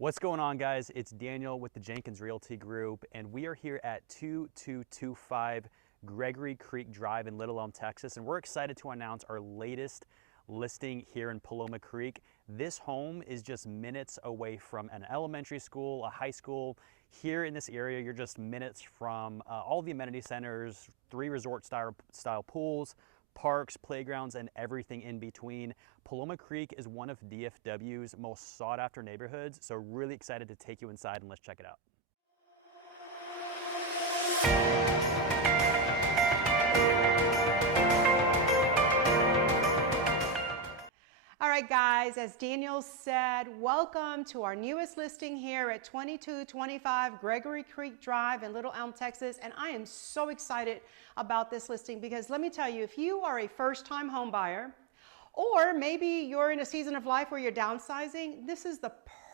What's going on, guys? It's Daniel with the Jenkins Realty Group, and we are here at 2225 Gregory Creek Drive in Little Elm, Texas, and we're excited to announce our latest listing here in Paloma Creek. This home is just minutes away from an elementary school, a high school. Here in this area, you're just minutes from all the amenity centers, 3 resort style pools, parks, playgrounds, and everything in between. Paloma Creek is one of DFW's most sought after neighborhoods, so really excited to take you inside and let's check it out. All right, guys, as Daniel said, welcome to our newest listing here at 2225 Gregory Creek Drive in Little Elm, Texas. And I am so excited about this listing because let me tell you, if you are a first-time home buyer, or maybe you're in a season of life where you're downsizing, this is the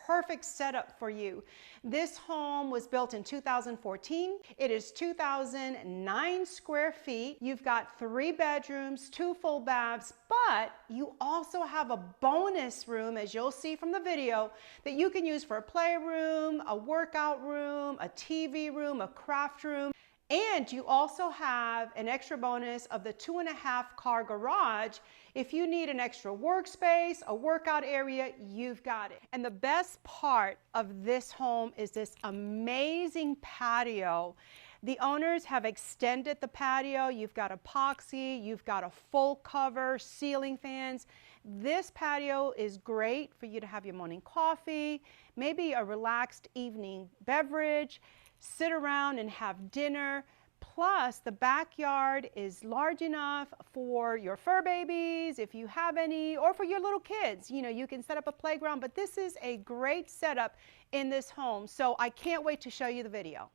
perfect setup for you. This home was built in 2014. It is 2,009 square feet. You've got 3 bedrooms, 2 full baths, but you also have a bonus room, as you'll see from the video, that you can use for a playroom, a workout room, a TV room, a craft room. And you also have an extra bonus of the 2.5-car garage. If you need an extra workspace, a workout area, you've got it. And the best part of this home is this amazing patio. The owners have extended the patio. You've got epoxy, you've got a full cover, ceiling fans. This patio is great for you to have your morning coffee, maybe a relaxed evening beverage, sit around and have dinner. Plus, the backyard is large enough for your fur babies, if you have any, or for your little kids. You know, you can set up a playground, but this is a great setup in this home. So I can't wait to show you the video.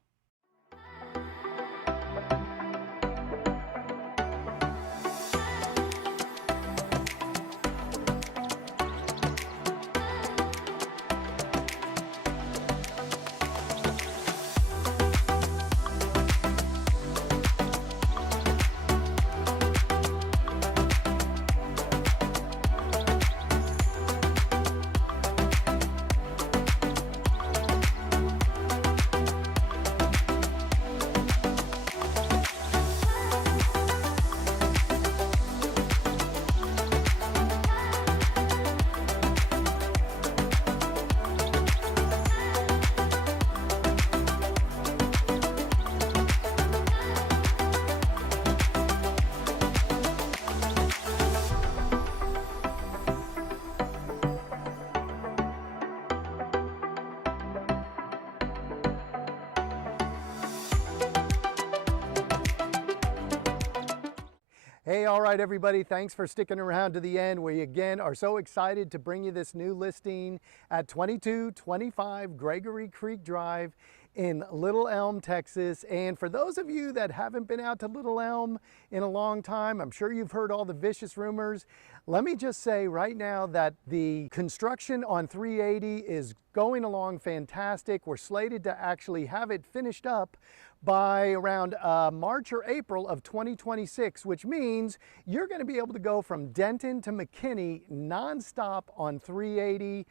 Hey, all right, everybody, thanks for sticking around to the end. We again are so excited to bring you this new listing at 2225 Gregory Creek Drive in Little Elm, Texas. And for those of you that haven't been out to Little Elm in a long time, I'm sure you've heard all the vicious rumors. Let me just say right now that the construction on 380 is going along fantastic. We're slated to actually have it finished up by around March or April of 2026, which means you're going to be able to go from Denton to McKinney nonstop on 380.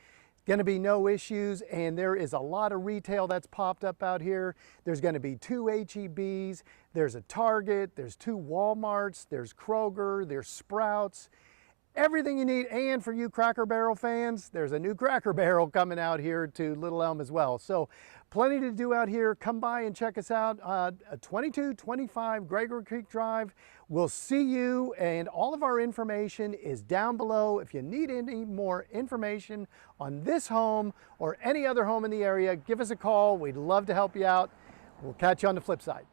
Going to be no issues, and there is a lot of retail that's popped up out here. There's going to be 2 H-E-Bs, there's a Target, there's 2 Walmarts, there's Kroger, there's Sprouts. Everything you need. And for you Cracker Barrel fans, there's a new Cracker Barrel coming out here to Little Elm as well. So plenty to do out here. Come by and check us out at 2225 Gregory Creek Drive. We'll see you, and all of our information is down below. If you need any more information on this home or any other home in the area, give us a call. We'd love to help you out. We'll catch you on the flip side.